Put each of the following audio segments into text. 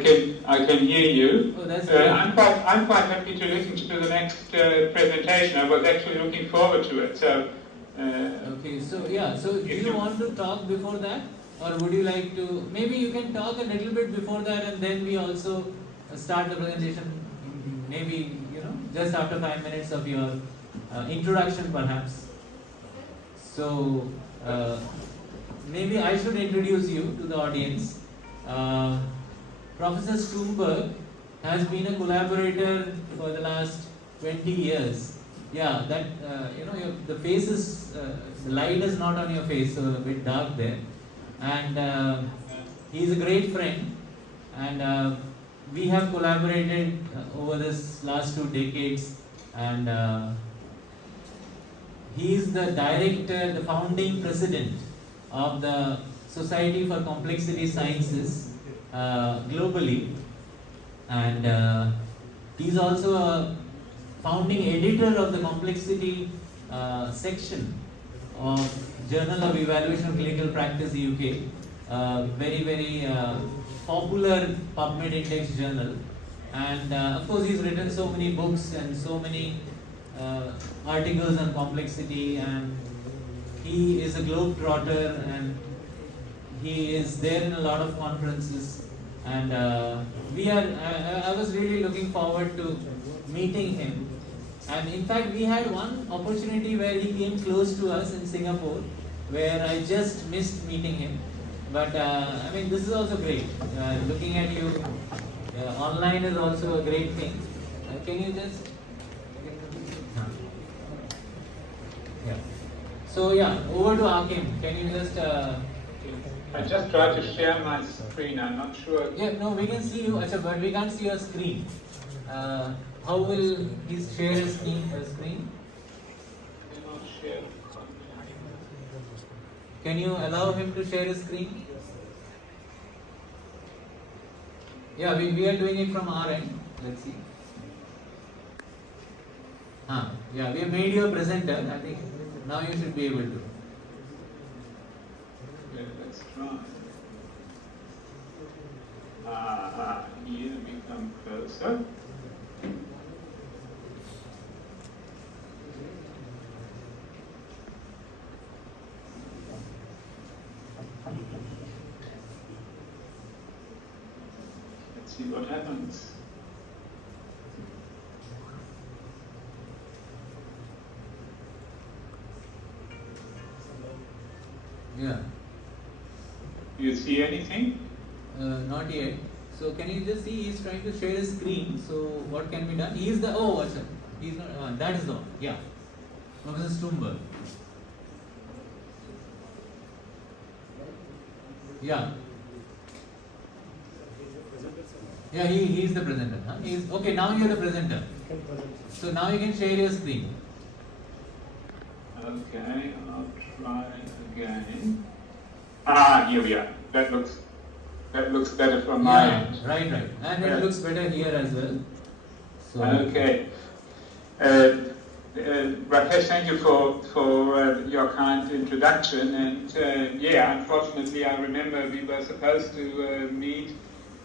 can hear you. Oh, that's great. I'm quite happy to listen to the next presentation. I was actually looking forward to it. So. Okay. So yeah. So do you want to talk before that, or would you like to? Maybe you can talk a little bit before that, and then we also start the presentation. Maybe just after 5 minutes of your introduction, perhaps. So maybe I should introduce you to the audience. Professor Stroomberg has been a collaborator for the last 20 years. Yeah, that the face is the light is not on your face, so a bit dark there. And he's a great friend, and we have collaborated over this last 2 decades, and he is the director, the founding president of the Society for Complexity Sciences globally, and he's also a founding editor of the complexity section of Journal of Evaluation of Clinical Practice UK, very popular PubMed index journal, and of course he's written so many books and so many articles on complexity, and he is a globetrotter, and he is there in a lot of conferences, and I was really looking forward to meeting him. And in fact, we had one opportunity where he came close to us in Singapore, where I just missed meeting him. But this is also great. Looking at you online is also a great thing. Can you just? Yeah. So yeah, over to Hakim. Can you just? I just tried to share my screen. I'm not sure. Yeah, no, we can see you, but we can't see your screen. How will he share his screen? Cannot share. Can you allow him to share his screen? Yeah, we are doing it from our end. Let's see. Yeah, we have made you a presenter. I think now you should be able to. Yeah, let's try. Here we come closer. Let's see what happens. Yeah. Do you see anything? Not yet. So can you just see he's trying to share his screen. So what can be done? He is the he's not. That is the one. Yeah. Professor Stroomberg. Yeah. Yeah, he is the presenter. Huh? Okay. Now you are the presenter. So now you can share your screen. Okay, I'll try again. Here we are. That looks better from my end. Right. And it looks better here as well. So okay. Rakesh, thank you for your kind introduction. And unfortunately, I remember we were supposed to meet,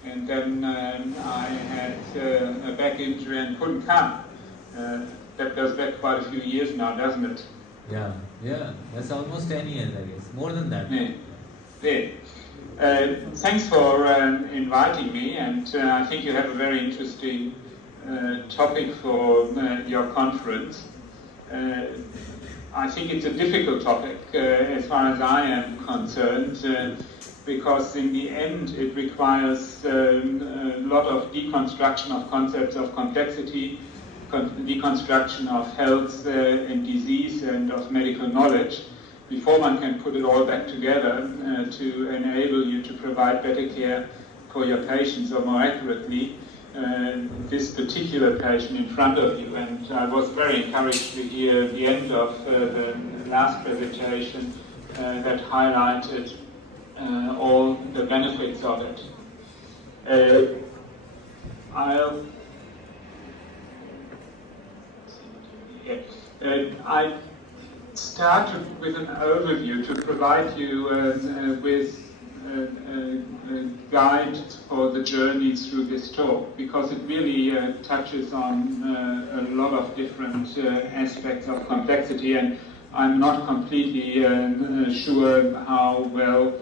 and then I had a back injury and couldn't come. That goes back quite a few years now, doesn't it? Yeah. That's almost 10 years, I guess. More than that. Yeah. Thanks for inviting me, and I think you have a very interesting topic for your conference. I think it's a difficult topic as far as I am concerned, because in the end it requires a lot of deconstruction of concepts of complexity, deconstruction of health and disease and of medical knowledge, before one can put it all back together to enable you to provide better care for your patients, or more accurately, this particular patient in front of you. And I was very encouraged to hear the end of the last presentation that highlighted all the benefits of it. I started with an overview to provide you with guide for the journey through this talk, because it really touches on a lot of different aspects of complexity, and I'm not completely sure how well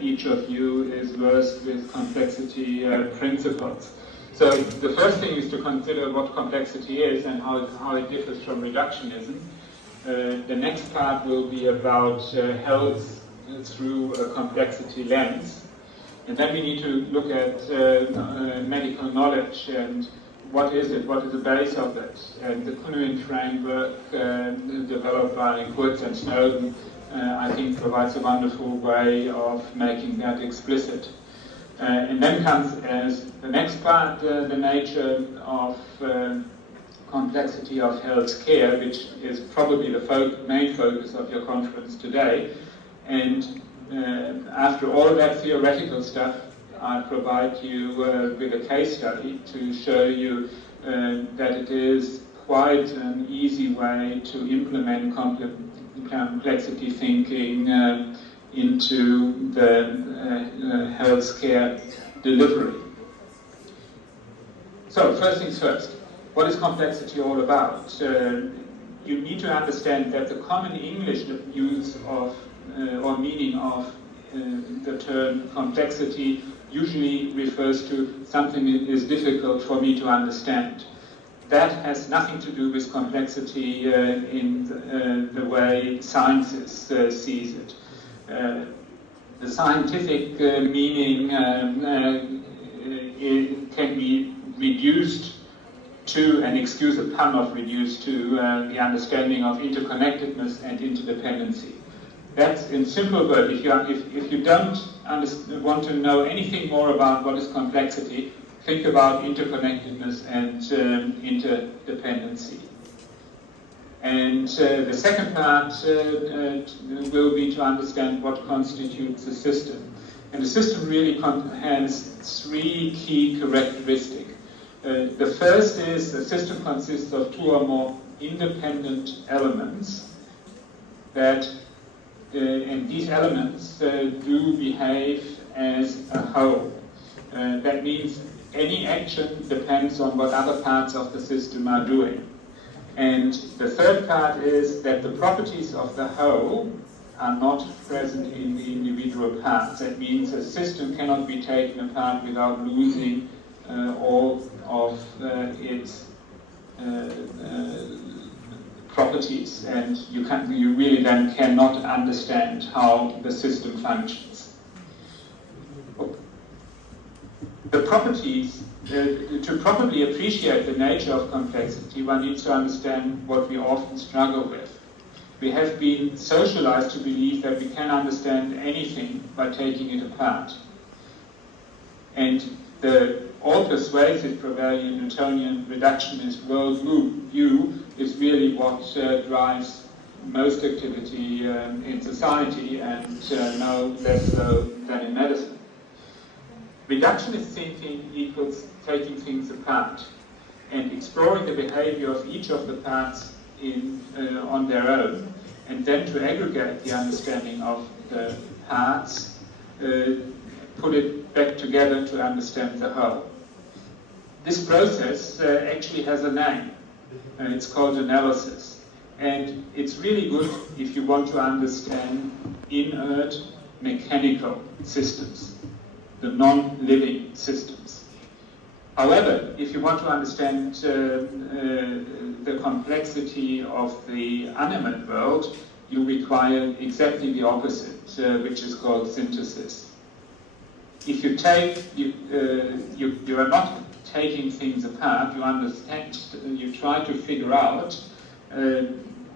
each of you is versed with complexity principles. So the first thing is to consider what complexity is and how it differs from reductionism. The next part will be about health through a complexity lens. And then we need to look at medical knowledge and what is it, what is the base of it. And the Kuhn framework developed by Kurtz and Snowden, I think provides a wonderful way of making that explicit. And then comes as the next part, the nature of complexity of health care, which is probably the main focus of your conference today. And after all that theoretical stuff, I provide you with a case study to show you that it is quite an easy way to implement complexity thinking into the healthcare delivery. So, first things first, what is complexity all about? You need to understand that the common English use of or meaning of the term complexity usually refers to something that is difficult for me to understand. That has nothing to do with complexity in the way sciences sees it. The scientific meaning can be reduced to, and excuse a pun of reduced to, the understanding of interconnectedness and interdependency. That's in simple words. If you don't want to know anything more about what is complexity, think about interconnectedness and interdependency. And the second part will be to understand what constitutes a system. And the system really has three key characteristics. The first is the system consists of two or more independent elements that and these elements do behave as a whole. That means any action depends on what other parts of the system are doing. And the third part is that the properties of the whole are not present in the individual parts. That means a system cannot be taken apart without losing all of its properties, and you really then cannot understand how the system functions. The properties, to properly appreciate the nature of complexity, one needs to understand what we often struggle with. We have been socialized to believe that we can understand anything by taking it apart. And the all-persuasive prevailing Newtonian reductionist worldview is really what drives most activity in society, and no less so than in medicine. Reductionist thinking equals taking things apart and exploring the behavior of each of the parts on their own, and then to aggregate the understanding of the parts, put it back together to understand the whole. This process actually has a name. It's called analysis. And it's really good if you want to understand inert mechanical systems, the non-living systems. However, if you want to understand the complexity of the animate world, you require exactly the opposite, which is called synthesis. If you you are not taking things apart, you try to figure out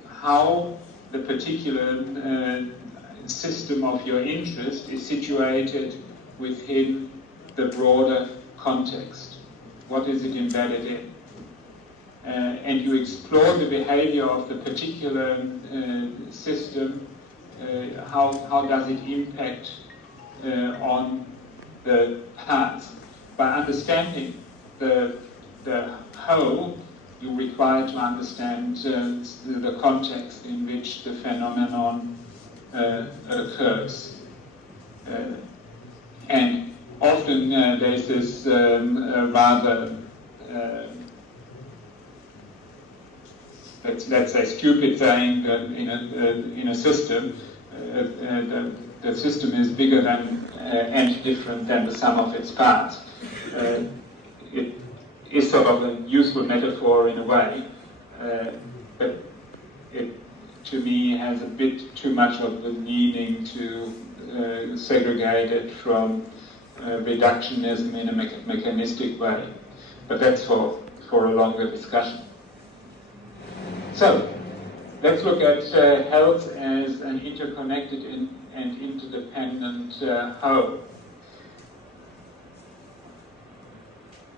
how the particular system of your interest is situated within the broader context. What is it embedded in? And you explore the behavior of the particular system, how does it impact on the parts. By understanding the whole, you require to understand the context in which the phenomenon occurs. And often there's this rather, let's say, stupid saying that in a system, the system is bigger than and different than the sum of its parts. It is sort of a useful metaphor in a way, but it, to me, has a bit too much of the meaning to segregate it from reductionism in a mechanistic way. But that's for a longer discussion. So, let's look at health as an interconnected and interdependent whole.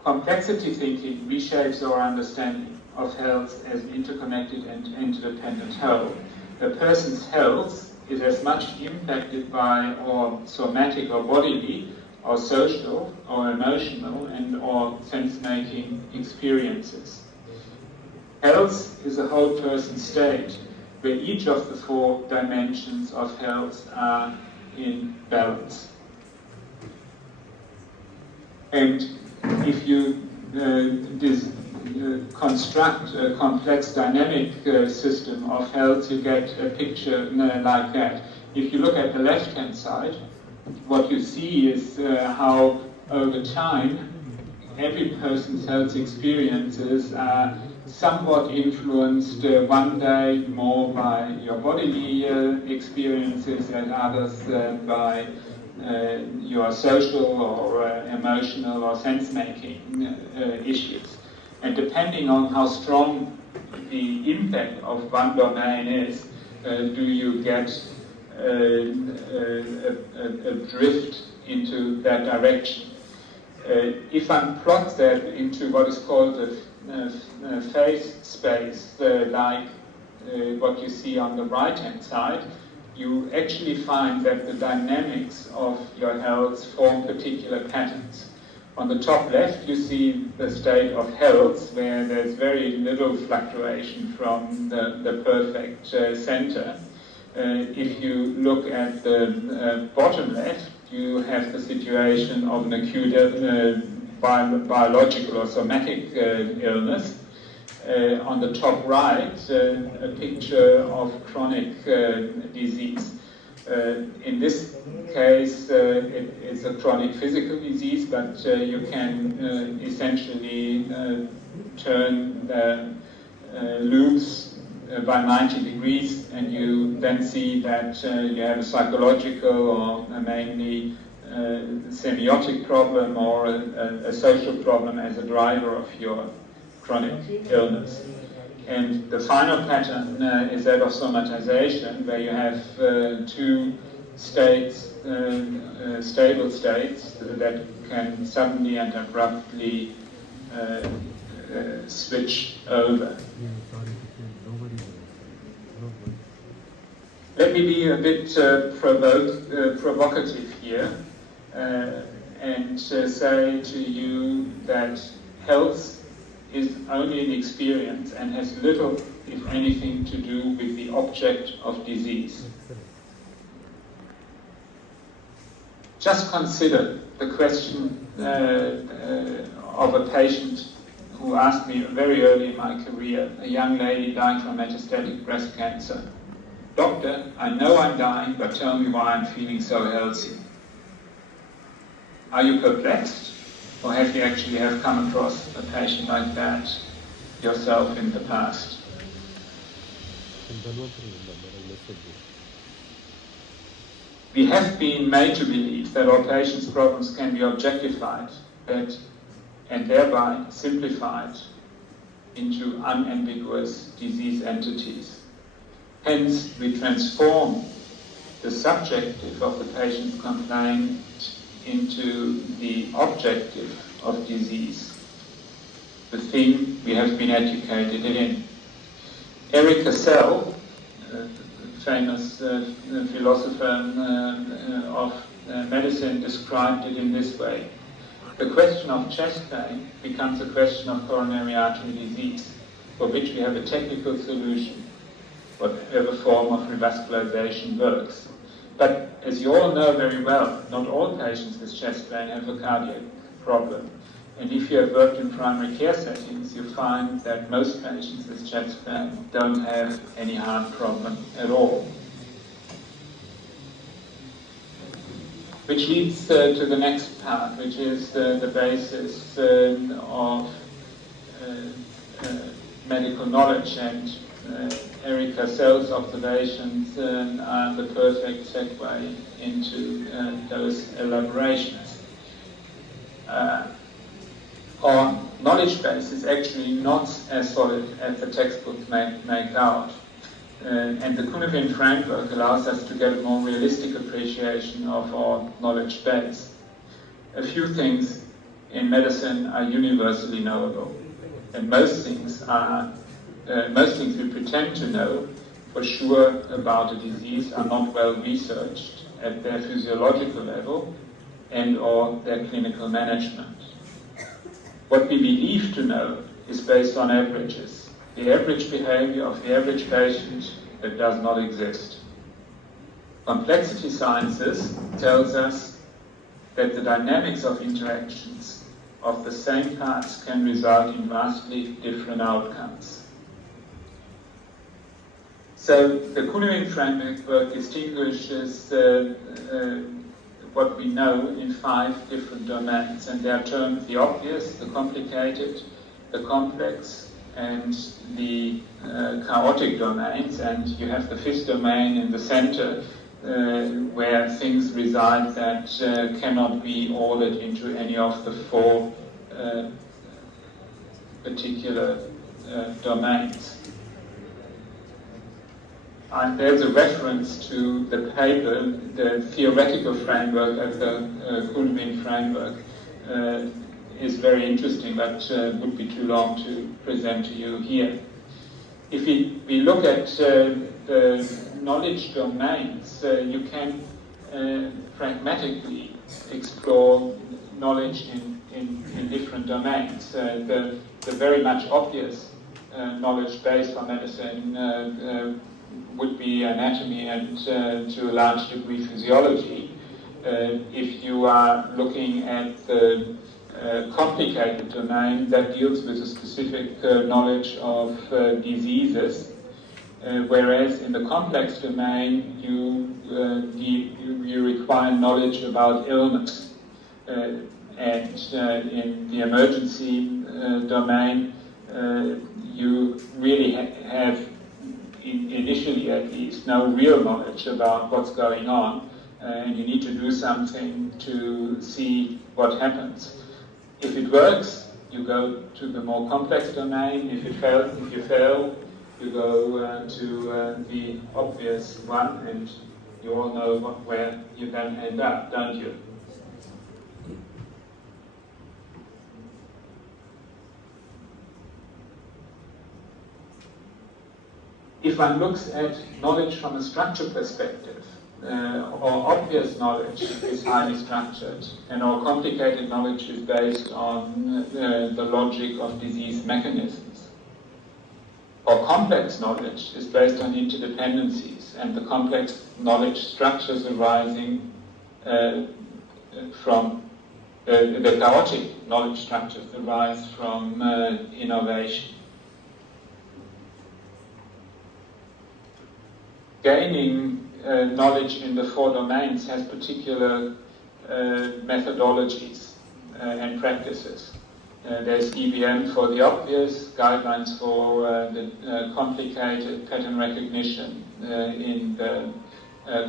Complexity thinking reshapes our understanding of health as an interconnected and interdependent whole. A person's health is as much impacted by our somatic or bodily, or social, or emotional, and or sense-making experiences. Health is a whole person state where each of the four dimensions of health are in balance. And if you construct a complex dynamic system of health, you get a picture like that. If you look at the left-hand side, what you see is how over time every person's health experiences are somewhat influenced one day more by your bodily experiences and others by your social or emotional or sense-making issues. And depending on how strong the impact of one domain is, do you get a drift into that direction. If I plot that into what is called a phase space, like what you see on the right-hand side, you actually find that the dynamics of your health form particular patterns. On the top left, you see the state of health, where there's very little fluctuation from the perfect center. If you look at the bottom left, you have the situation of an acute biological or somatic illness. On the top right, a picture of chronic disease. In this case, it's a chronic physical disease, but you can essentially turn the loops by 90 degrees, and you then see that you have a psychological or mainly semiotic problem or a social problem as a driver of your chronic illness. And the final pattern is that of somatization, where you have two states, stable states that can suddenly and abruptly switch over. Let me be a bit provocative here and say to you that health is only an experience and has little, if anything, to do with the object of disease. Just consider the question of a patient who asked me very early in my career, a young lady dying from metastatic breast cancer. Doctor, I know I'm dying, but tell me why I'm feeling so healthy. Are you perplexed? Or have you actually come across a patient like that yourself in the past? We have been made to believe that our patients' problems can be objectified and thereby simplified into unambiguous disease entities. Hence, we transform the subjective of the patient's complaint into the objective of disease, the thing we have been educated in. Eric Cassell, famous philosopher of medicine, described it in this way. The question of chest pain becomes a question of coronary artery disease, for which we have a technical solution, whatever form of revascularization works. But as you all know very well, not all patients with chest pain have a cardiac problem. And if you have worked in primary care settings, you find that most patients with chest pain don't have any heart problem at all. Which leads to the next part, which is the basis of medical knowledge, and Eric Cassell's observations are the perfect segue into those elaborations. Our knowledge base is actually not as solid as the textbooks make out. And the Kuhn-Levin framework allows us to get a more realistic appreciation of our knowledge base. A few things in medicine are universally knowable, and most things we pretend to know for sure about a disease are not well researched at their physiological level and or their clinical management. What we believe to know is based on averages. The average behavior of the average patient that does not exist. Complexity sciences tells us that the dynamics of interactions of the same parts can result in vastly different outcomes. So the Kuhn-Levin framework distinguishes what we know in 5 different domains, and they are termed the obvious, the complicated, the complex, and the chaotic domains. And you have the 5th domain in the center, where things reside that cannot be ordered into any of the 4 particular domains. There's a reference to the paper, the theoretical framework of the Kuhn-Levin framework is very interesting, but would be too long to present to you here. If we look at the knowledge domains, you can pragmatically explore knowledge in different domains. The very much obvious knowledge base for medicine would be anatomy and to a large degree physiology. If you are looking at the complicated domain that deals with a specific knowledge of diseases, whereas in the complex domain you require knowledge about illness. And in the emergency domain, you really have initially at least no real knowledge about what's going on, and you need to do something to see what happens. If it works, you go to the more complex domain. If you fail, you go to the obvious one, and you all know where you then end up, don't you? If one looks at knowledge from a structure perspective, our obvious knowledge is highly structured, and our complicated knowledge is based on the logic of disease mechanisms. Our complex knowledge is based on interdependencies, and the complex knowledge structures arising from the chaotic knowledge structures arise from innovation. Gaining knowledge in the 4 domains has particular methodologies and practices. There's EBM for the obvious, guidelines for the complicated, pattern recognition in the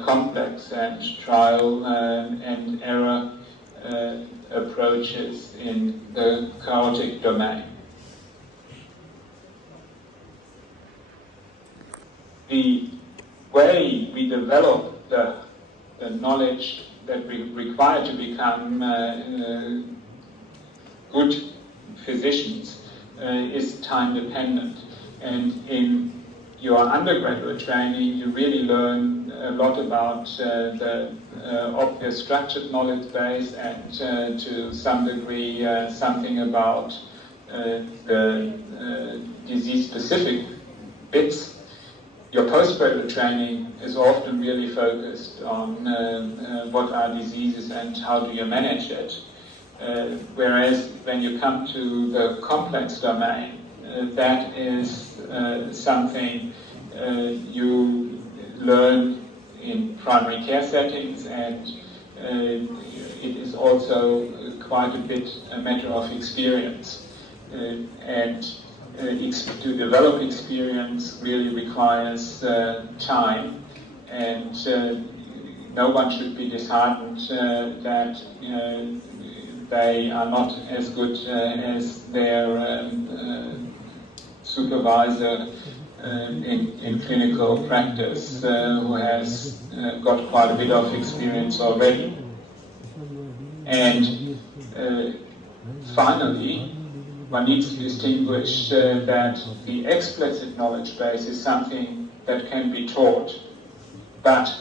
complex, and trial and error approaches in the chaotic domain. The way we develop the knowledge that we require to become good physicians is time dependent. And in your undergraduate training, you really learn a lot about the obvious structured knowledge base, and to some degree something about the disease-specific bits. your postgraduate training is often really focused on what are diseases and how do you manage it. Whereas when you come to the complex domain, that is something you learn in primary care settings, and it is also quite a bit a matter of experience. To develop experience really requires time, and no one should be disheartened that they are not as good as their supervisor in clinical practice, who has got quite a bit of experience already. And finally, one needs to distinguish that the explicit knowledge base is something that can be taught, but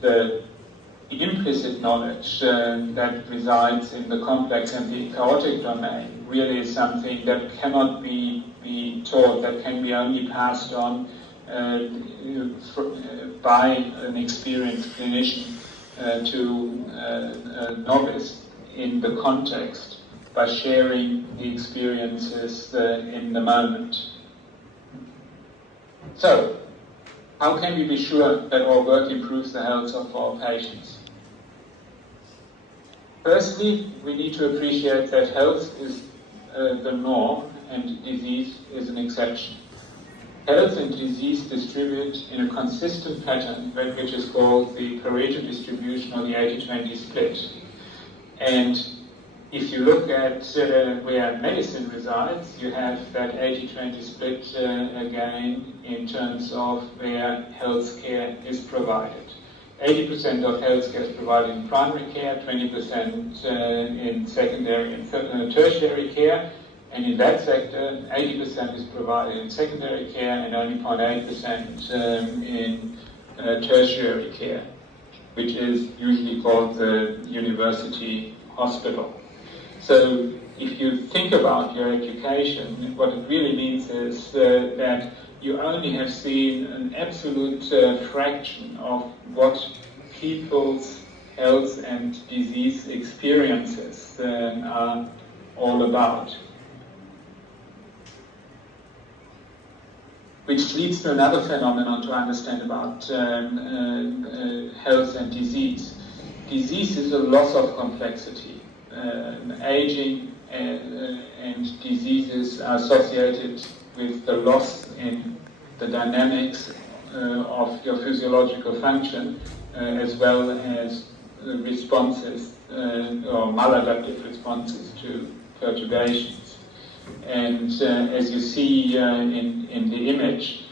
the implicit knowledge that resides in the complex and the chaotic domain really is something that cannot be taught, that can be only passed on by an experienced clinician to a novice in the context, by sharing the experiences in the moment. So, how can we be sure that our work improves the health of our patients? Firstly, we need to appreciate that health is the norm and disease is an exception. Health and disease distribute in a consistent pattern, which is called the Pareto distribution, or the 80-20 split. And if you look at where medicine resides, you have that 80-20 split again in terms of where healthcare is provided. 80% of healthcare is provided in primary care, 20% in secondary and tertiary care, and in that sector, 80% is provided in secondary care and only 0.8% in tertiary care, which is usually called the university hospital. So if you think about your education, what it really means is that you only have seen an absolute fraction of what people's health and disease experiences are all about. Which leads to another phenomenon to understand about health and disease. Disease is a loss of complexity. Aging and diseases are associated with the loss in the dynamics of your physiological function, as well as responses or maladaptive responses to perturbations. And as you see in the image,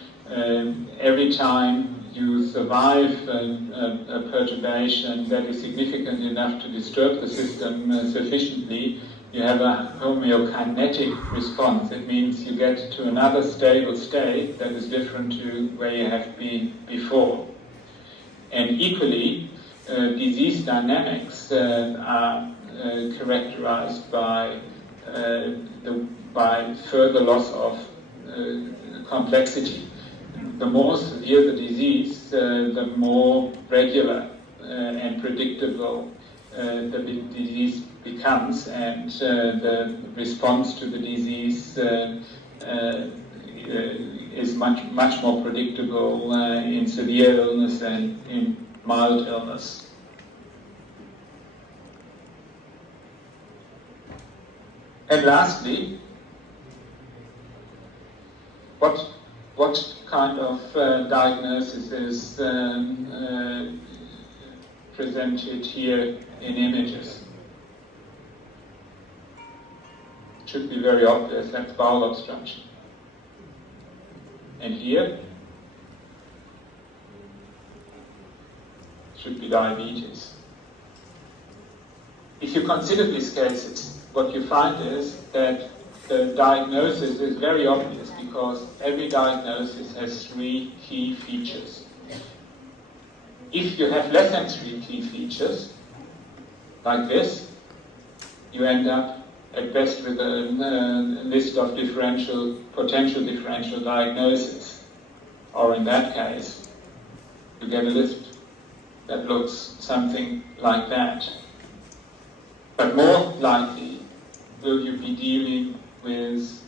every time you survive a perturbation that is significant enough to disturb the system sufficiently, you have a homeokinetic response. It means you get to another stable state that is different to where you have been before. And equally, disease dynamics are characterized by further loss of complexity. The more severe the disease, the more regular and predictable the disease becomes, and the response to the disease is much more predictable in severe illness than in mild illness. And lastly, what kind of diagnosis is presented here in images? It should be very obvious, that's bowel obstruction. And here should be diabetes. If you consider these cases, what you find is that the diagnosis is very obvious, because every diagnosis has three key features. If you have less than three key features, like this, you end up at best with a list of potential differential diagnosis. or in that case, you get a lift that looks something like that. But more likely, will you be dealing with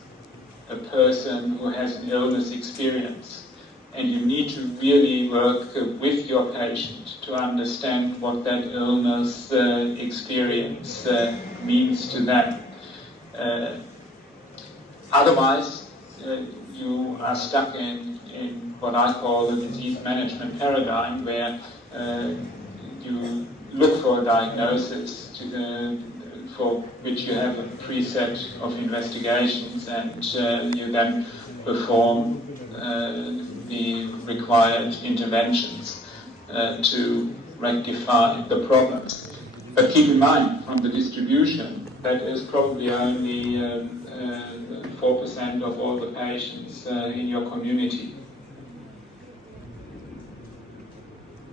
a person who has an illness experience, and you need to really work with your patient to understand what that illness experience means to them. Otherwise, you are stuck in what I call the disease management paradigm, where you look for a diagnosis for which you have a preset of investigations, and you then perform the required interventions to rectify the problem. But keep in mind, from the distribution, that is probably only 4% of all the patients in your community.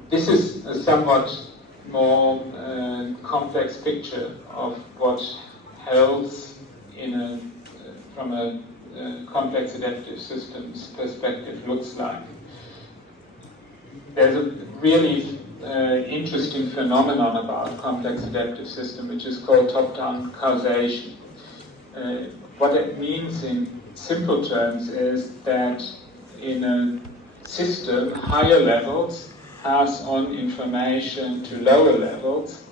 This is a somewhat more complex picture of what health from a complex adaptive systems perspective looks like. There's a really interesting phenomenon about complex adaptive system, which is called top-down causation. What it means in simple terms is that in a system, higher levels pass on information to lower levels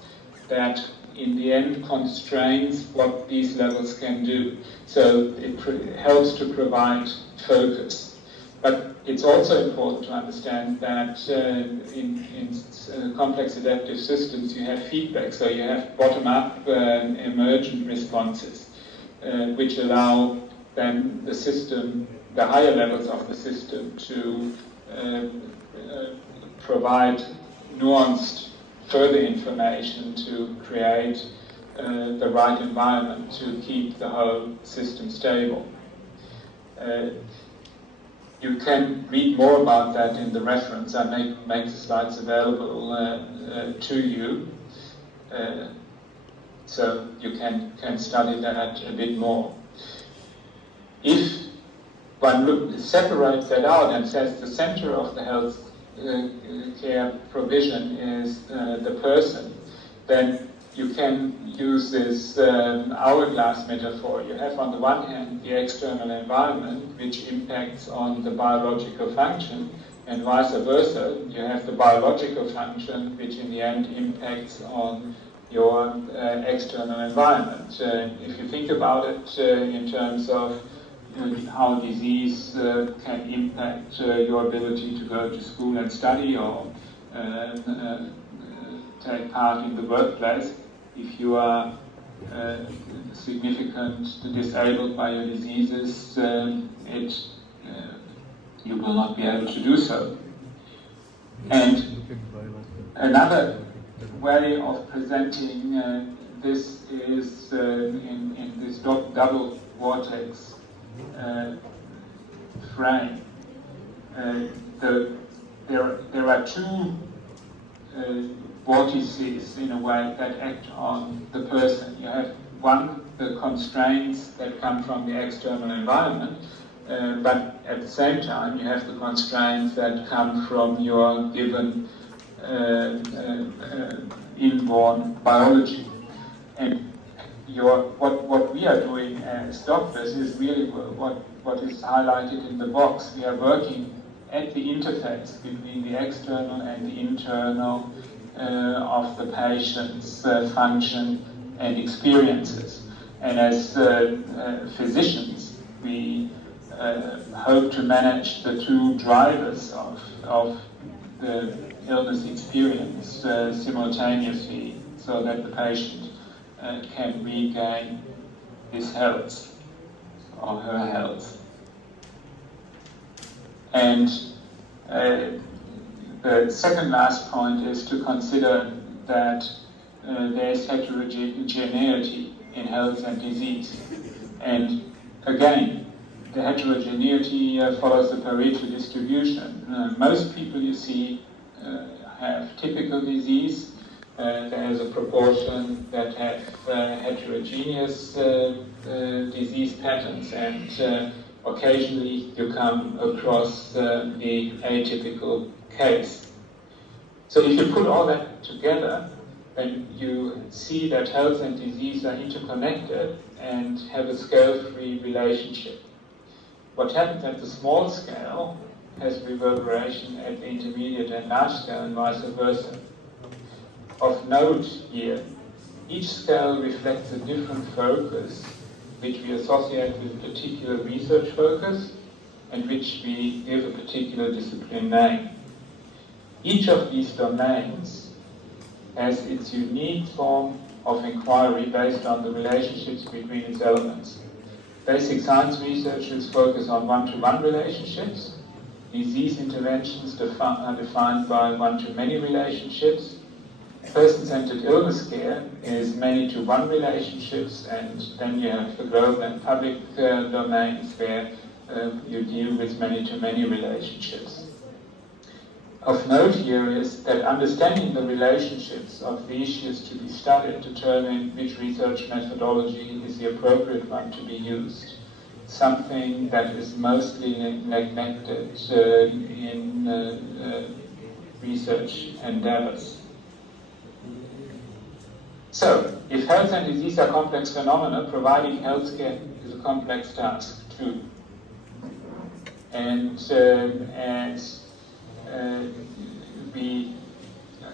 that in the end constrains what these levels can do. So it helps to provide focus. But it's also important to understand that in complex adaptive systems you have feedback, so you have bottom-up emergent responses, which allow then the system, the higher levels of the system, to provide nuanced further information to create the right environment to keep the whole system stable. You can read more about that in the reference. I make the slides available to you, so you can study that a bit more. If one separates that out and says the center of the health care provision is the person, then you can use this hourglass metaphor. You have on the one hand the external environment, which impacts on the biological function, and vice versa. You have the biological function, which in the end impacts on your external environment. If you think about it in terms of how disease can impact your ability to go to school and study, or take part in the workplace. If you are significantly disabled by your diseases, you will not be able to do so. And another way of presenting this is in this double vortex frame. There are two vortices, in a way, that act on the person. You have one, the constraints that come from the external environment, but at the same time you have the constraints that come from your given inborn biology. And what we are doing as doctors is really what is highlighted in the box. We are working at the interface between the external and the internal of the patient's function and experiences. And as physicians, we hope to manage the two drivers of the illness experience simultaneously, so that the patient can regain his health or her health. And the second last point is to consider that there is heterogeneity in health and disease. And again, the heterogeneity follows the Pareto distribution. Most people you see have typical disease. There is a proportion that have heterogeneous disease patterns, and occasionally you come across the atypical case. So if you put all that together, then you see that health and disease are interconnected and have a scale-free relationship. What happens at the small scale has reverberation at the intermediate and large scale and vice versa. Of note here, each scale reflects a different focus which we associate with a particular research focus and which we give a particular discipline name. Each of these domains has its unique form of inquiry based on the relationships between its elements. Basic science researchers focus on one-to-one relationships. Disease interventions are defined by one-to-many relationships. Person-centered illness care is many-to-one relationships, and then you have the global and public domains where you deal with many-to-many relationships. Of note here is that understanding the relationships of the issues to be studied determine which research methodology is the appropriate one to be used, something that is mostly neglected in research endeavors. So, if health and disease are complex phenomena, providing healthcare is a complex task too. And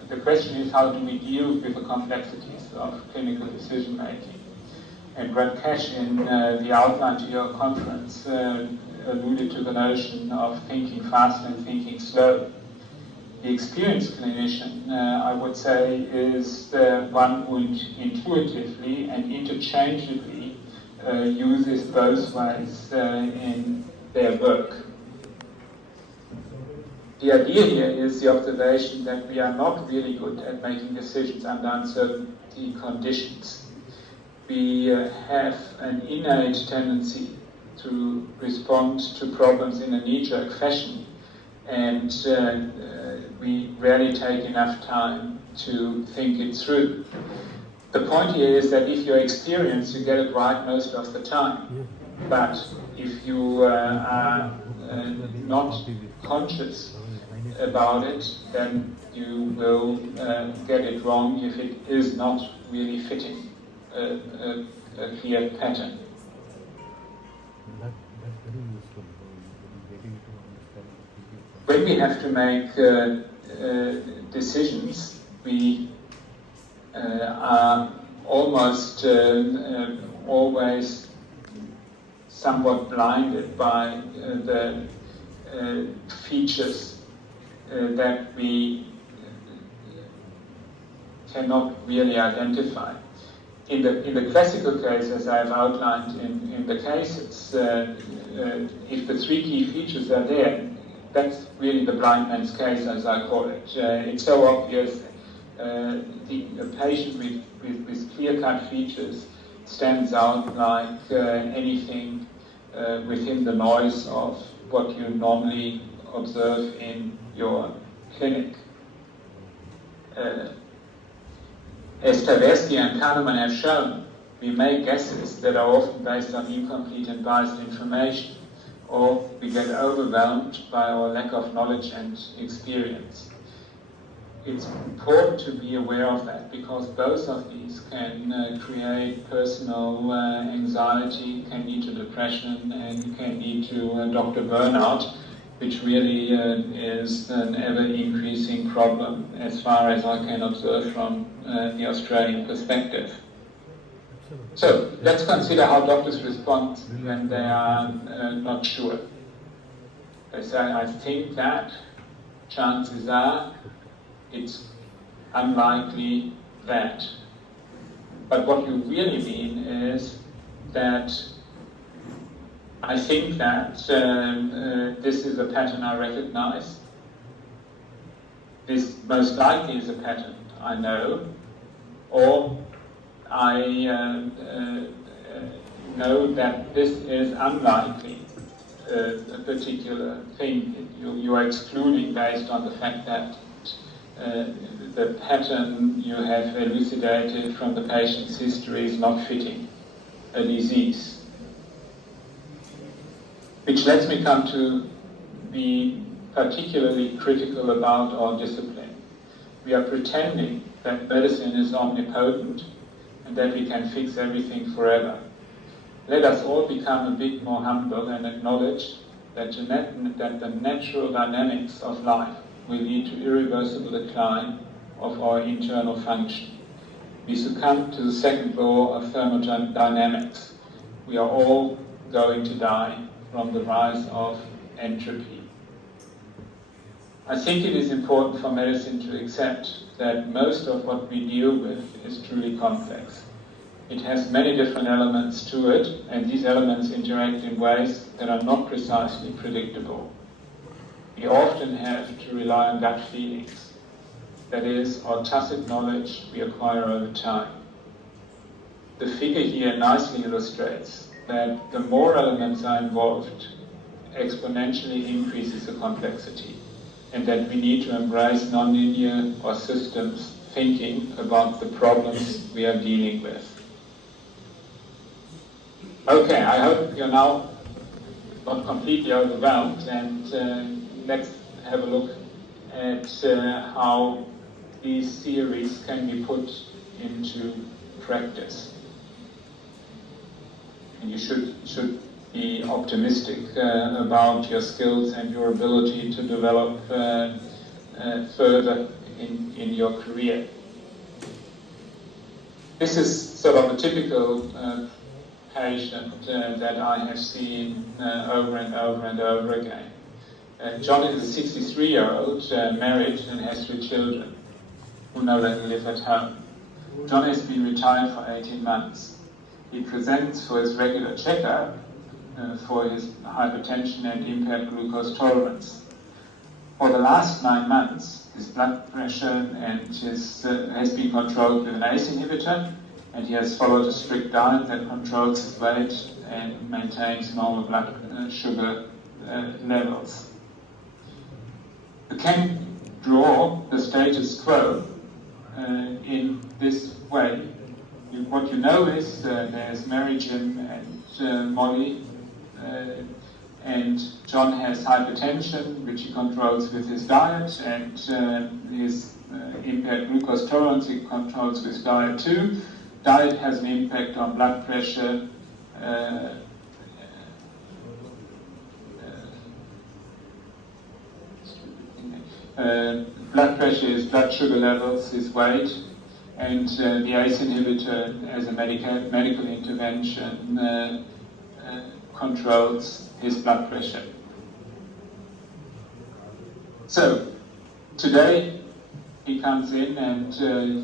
the question is, how do we deal with the complexities of clinical decision making? And Rakesh, in the outline to your conference, alluded to the notion of thinking fast and thinking slow. The experienced clinician, I would say, is one who intuitively and interchangeably uses both ways in their work. The idea here is the observation that we are not really good at making decisions under uncertainty conditions. We have an innate tendency to respond to problems in a knee-jerk fashion, and we rarely take enough time to think it through. The point here is that if you're experienced, you get it right most of the time. But if you are not conscious about it, then you will get it wrong if it is not really fitting a clear pattern. When we have to make decisions, we are almost always somewhat blinded by the features that we cannot really identify. In the classical case, as I've outlined in the cases, if the three key features are there, that's really the blind man's case, as I call it. It's so obvious. A patient with clear-cut features stands out like anything within the noise of what you normally observe in your clinic. As Tversky and Kahneman have shown, we make guesses that are often based on incomplete and biased information, or we get overwhelmed by our lack of knowledge and experience. It's important to be aware of that, because both of these can create personal anxiety, can lead to depression, and can lead to doctor burnout, which really is an ever-increasing problem as far as I can observe from the Australian perspective. So let's consider how doctors respond when they are not sure. They say, I think that, chances are, it's unlikely that. But what you really mean is that I think that this is a pattern I recognize. This most likely is a pattern I know, or I know that this is unlikely, a particular thing you are excluding based on the fact that the pattern you have elucidated from the patient's history is not fitting a disease. Which lets me come to be particularly critical about our discipline. We are pretending that medicine is omnipotent and that we can fix everything forever. Let us all become a bit more humble and acknowledge that the natural dynamics of life will lead to irreversible decline of our internal function. We succumb to the second law of thermodynamics. We are all going to die from the rise of entropy. I think it is important for medicine to accept that most of what we deal with is truly complex. It has many different elements to it, and these elements interact in ways that are not precisely predictable. We often have to rely on gut feelings, that is, our tacit knowledge we acquire over time. The figure here nicely illustrates that the more elements are involved, exponentially increases the complexity, and that we need to embrace nonlinear or systems thinking about the problems we are dealing with. Okay, I hope you're now not completely overwhelmed, and let's have a look at how these theories can be put into practice. And you should be optimistic about your skills and your ability to develop further in your career. This is sort of a typical patient that I have seen over and over and over again. John is a 63-year-old, married and has 3 children who no longer live at home. John has been retired for 18 months. He presents for his regular checkup for his hypertension and impaired glucose tolerance. For the last 9 months, his blood pressure has been controlled with an ACE inhibitor, and he has followed a strict diet that controls his weight and maintains normal blood sugar levels. You can draw the status quo in this way. What you know is there's Mary, Jim, and Molly, and John has hypertension, which he controls with his diet, and his impaired glucose tolerance he controls with diet too. Diet has an impact on blood pressure, blood pressure is blood sugar levels, his weight, and the ACE inhibitor as a medical intervention controls his blood pressure. So, today he comes in and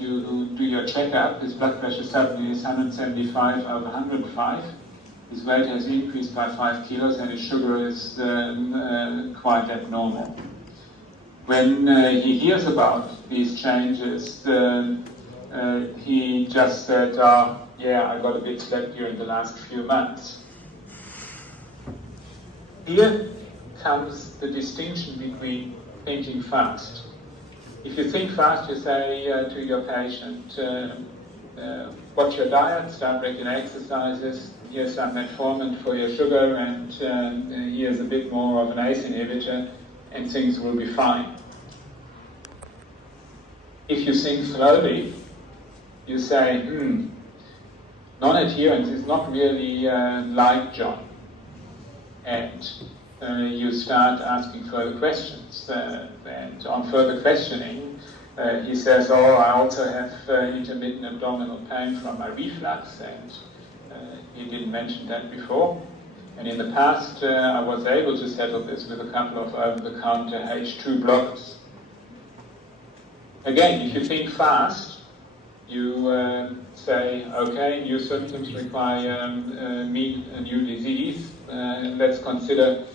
you do your checkup. His blood pressure suddenly is 175 over 105. His weight has increased by 5 kilos and his sugar is quite abnormal. When he hears about these changes, he just said, yeah, I got a bit fat during the last few months. Here comes the distinction between thinking fast. If you think fast, you say to your patient, what's your diet? Start regular exercises. Here's some metformin for your sugar, and here's a bit more of an ACE inhibitor, and things will be fine. If you think slowly, you say, non-adherence is not really like John. And you start asking further questions. And on further questioning, he says, I also have intermittent abdominal pain from my reflux, and he didn't mention that before. And in the past, I was able to settle this with a couple of over-the-counter H2 blockers. Again, if you think fast, you say, okay, new symptoms require meet a new disease. Let's consider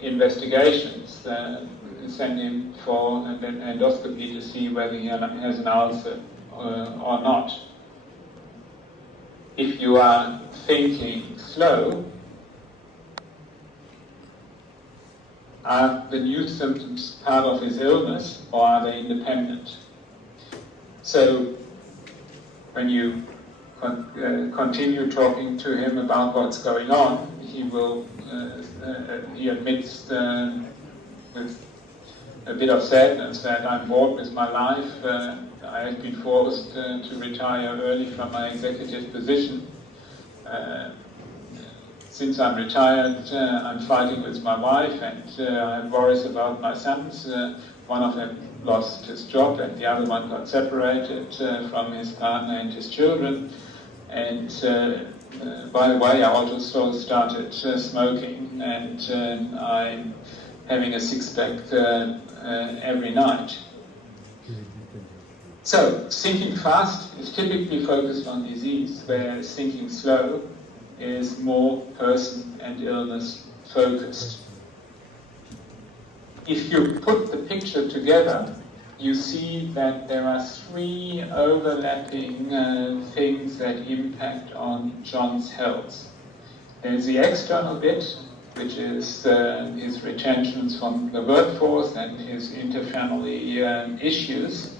investigations. Send him for an endoscopy to see whether he has an ulcer or not. If you are thinking slow, are the new symptoms part of his illness or are they independent? So when you continue talking to him about what's going on. He admits with a bit of sadness that I'm bored with my life. I have been forced to retire early from my executive position. Since I'm retired, I'm fighting with my wife, and I have worries about my sons. One of them lost his job, and the other one got separated from his partner and his children. And by the way, I also started smoking, and I'm having a six-pack every night. So, thinking fast is typically focused on disease, whereas thinking slow is more person and illness focused. If you put the picture together, you see that there are three overlapping things that impact on John's health. There's the external bit, which is his retentions from the workforce and his interfamily issues.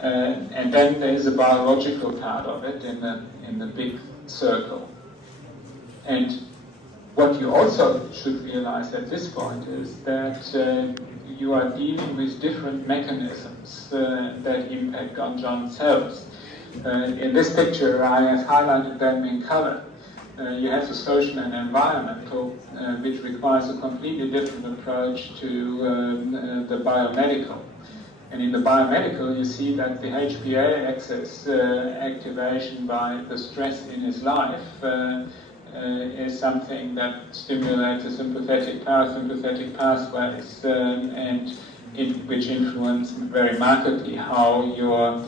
And then there's a biological part of it in the big circle. And what you also should realize at this point is that you are dealing with different mechanisms that impact on John's health. In this picture, I have highlighted them in color. You have the social and environmental, which requires a completely different approach to the biomedical. And in the biomedical, you see that the HPA axis activation by the stress in his life is something that stimulates the sympathetic parasympathetic pathways which influence very markedly how your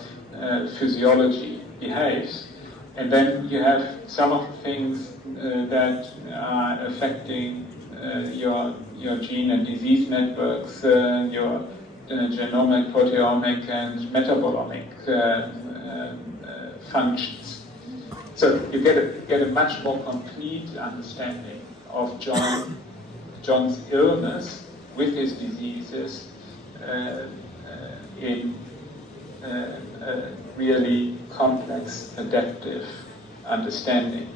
physiology behaves. And then you have some of the things that are affecting your gene and disease networks, your genomic, proteomic, and metabolomic functions. So you get a much more complete understanding of John's illness with his diseases in a really complex, adaptive understanding.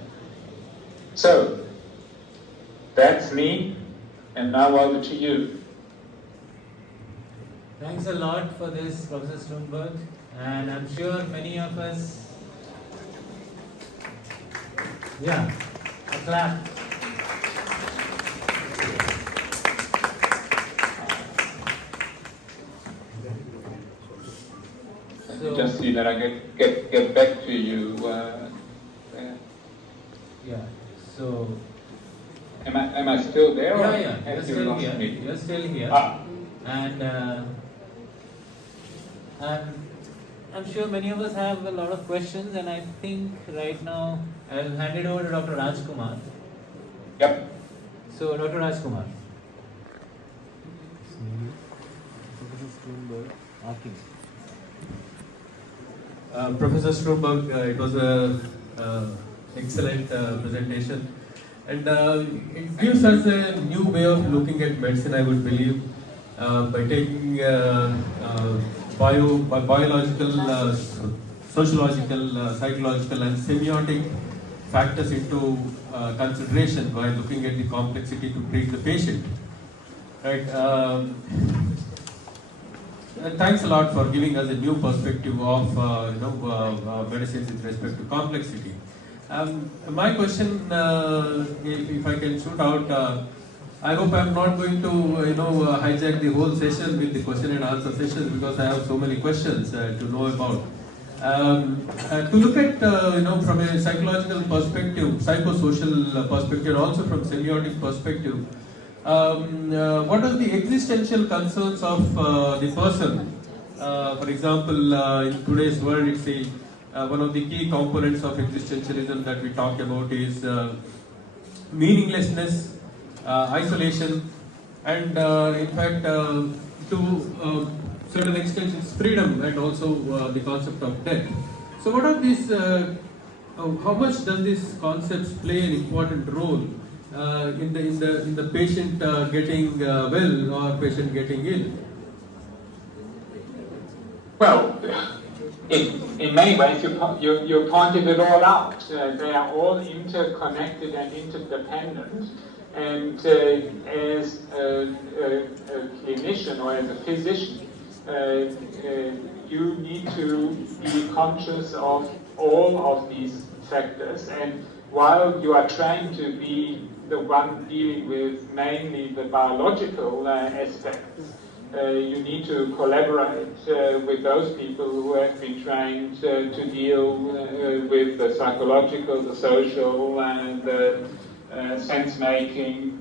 So that's me, and now over to you. Thanks a lot for this, Professor Sternberg, and I'm sure many of us. Yeah, a clap. So, just see that I get back to you. Yeah. So. Am I still there? Yeah. You're still here. Me? You're still here. And I'm sure many of us have a lot of questions, and I think right now I'll hand it over to Dr. Rajkumar. Yep. So, Dr. Rajkumar. Professor Sternberg, it was an excellent presentation, and it gives us a new way of looking at medicine, I would believe, by taking biological, sociological, psychological, and semiotic factors into consideration while looking at the complexity to treat the patient. Right. Thanks a lot for giving us a new perspective of medicine with respect to complexity. My question, if I can shoot out, I hope I'm not going to hijack the whole session with the question and answer session, because I have so many questions to know about. To look at from a psychological perspective, psychosocial perspective, and also from semiotic perspective, what are the existential concerns of the person? For example, in today's world, it's one of the key components of existentialism that we talk about is meaninglessness, isolation, and in fact, to certain extent, it's freedom, and also the concept of death. So, what are these? How much does these concepts play an important role in the patient getting well or patient getting ill? Well, in many ways, you pointed it all out. They are all interconnected and interdependent. And as a clinician or as a physician, you need to be conscious of all of these factors. And while you are trained to be the one dealing with mainly the biological aspects, you need to collaborate with those people who have been trained to deal with the psychological, the social, and the sense-making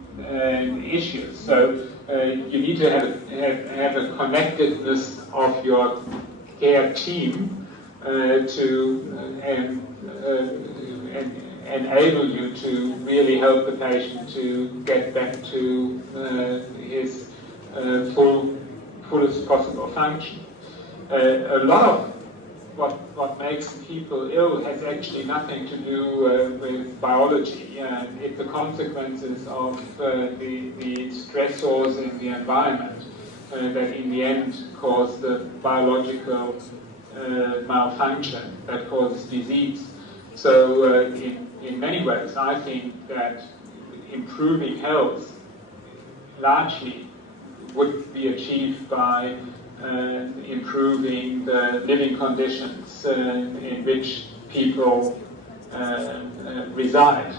issues. So you need to have a connectedness of your care team to enable you to really help the patient to get back to his fullest possible function. A lot of what makes people ill has actually nothing to do with biology. It's the consequences of the stressors in the environment that in the end cause the biological malfunction that causes disease. So in many ways, I think that improving health largely would be achieved by improving the living conditions in which people reside.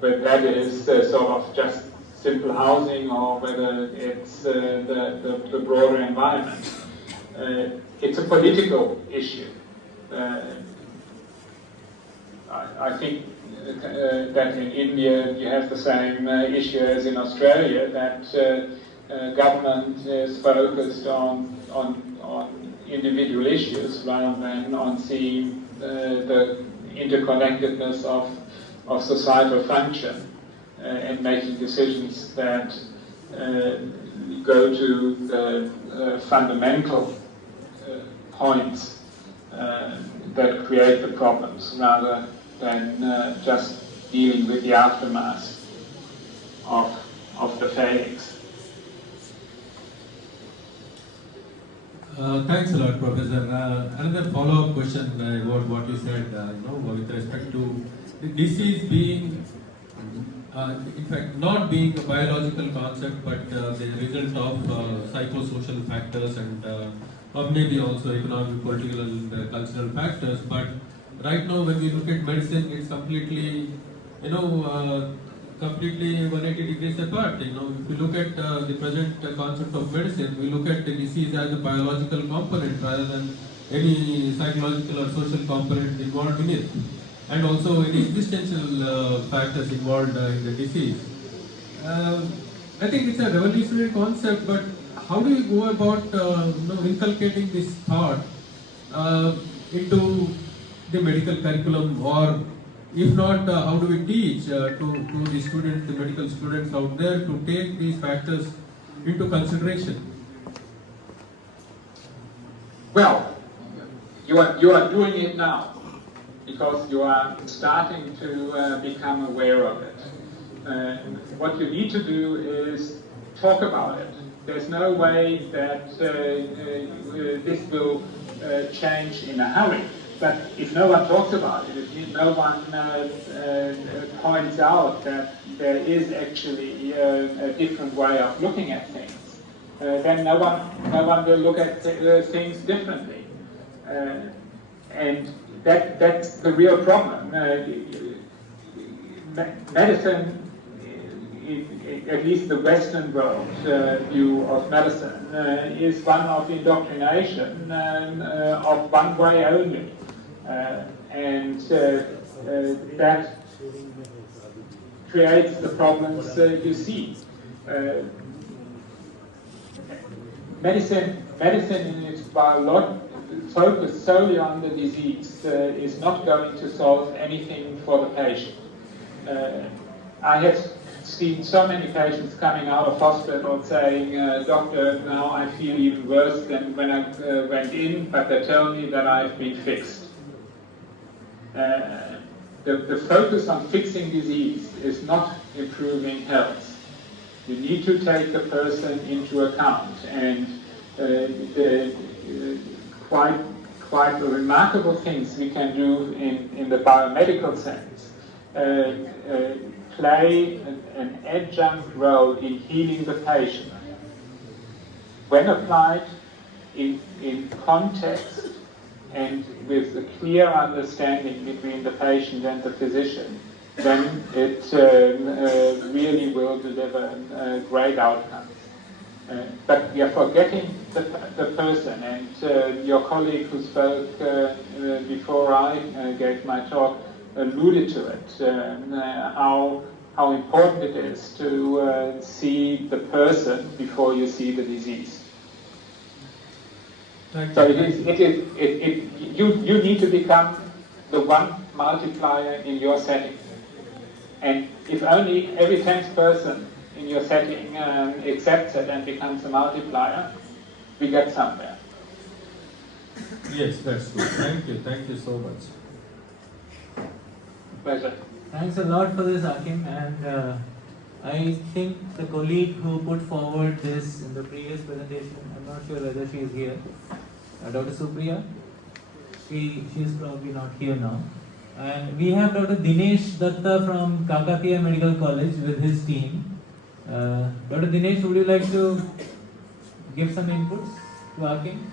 Whether that is sort of just simple housing or whether it's the broader environment. It's a political issue. I think that in India you have the same issue as in Australia, that government is focused on individual issues rather than on seeing the interconnectedness of societal function and making decisions that go to the fundamental points that create the problems rather than just dealing with the aftermath of the failings. Thanks a lot, Professor. Another follow-up question about what you said, with respect to the disease being, in fact, not being a biological concept, but the result of psychosocial factors and or maybe also economic, political, and cultural factors. But right now, when we look at medicine, it's completely, completely 180 degrees apart. If you look at the present concept of medicine, we look at the disease as a biological component rather than any psychological or social component involved in it, and also any existential factors involved in the disease. I think it's a revolutionary concept, but how do you go about inculcating this thought into the medical curriculum, or if not, how do we teach to the students, the medical students out there, to take these factors into consideration? Well, you are doing it now because you are starting to become aware of it. What you need to do is talk about it. There's no way that this will change in a hurry. But if no one talks about it, if no one points out that there is actually a different way of looking at things, then no one will look at things differently. And that's the real problem. Medicine, at least the Western world view of medicine, is one of indoctrination of one way only. And that creates the problems you see. Medicine in its focus solely on the disease is not going to solve anything for the patient. I have seen so many patients coming out of hospital saying, "Doctor, now I feel even worse than when I went in, but they tell me that I've been fixed." The focus on fixing disease is not improving health. You need to take the person into account, and quite quite remarkable things we can do in the biomedical sense play an adjunct role in healing the patient. When applied in context and with a clear understanding between the patient and the physician, then it really will deliver great outcomes. But we are forgetting the person, and your colleague who spoke before I gave my talk alluded to it, how important it is to see the person before you see the disease. So you need to become the one multiplier in your setting. And if only every 10th person in your setting accepts it and becomes a multiplier, we get somewhere. Yes, that's true. Thank you so much. Pleasure. Thanks a lot for this, Hakim, and I think the colleague who put forward this in the previous presentation, I'm not sure whether she is here, Dr. Supriya, she is probably not here now. And we have Dr. Dinesh Datta from Kakatiya Medical College with his team. Dr. Dinesh, would you like to give some inputs to Hakim?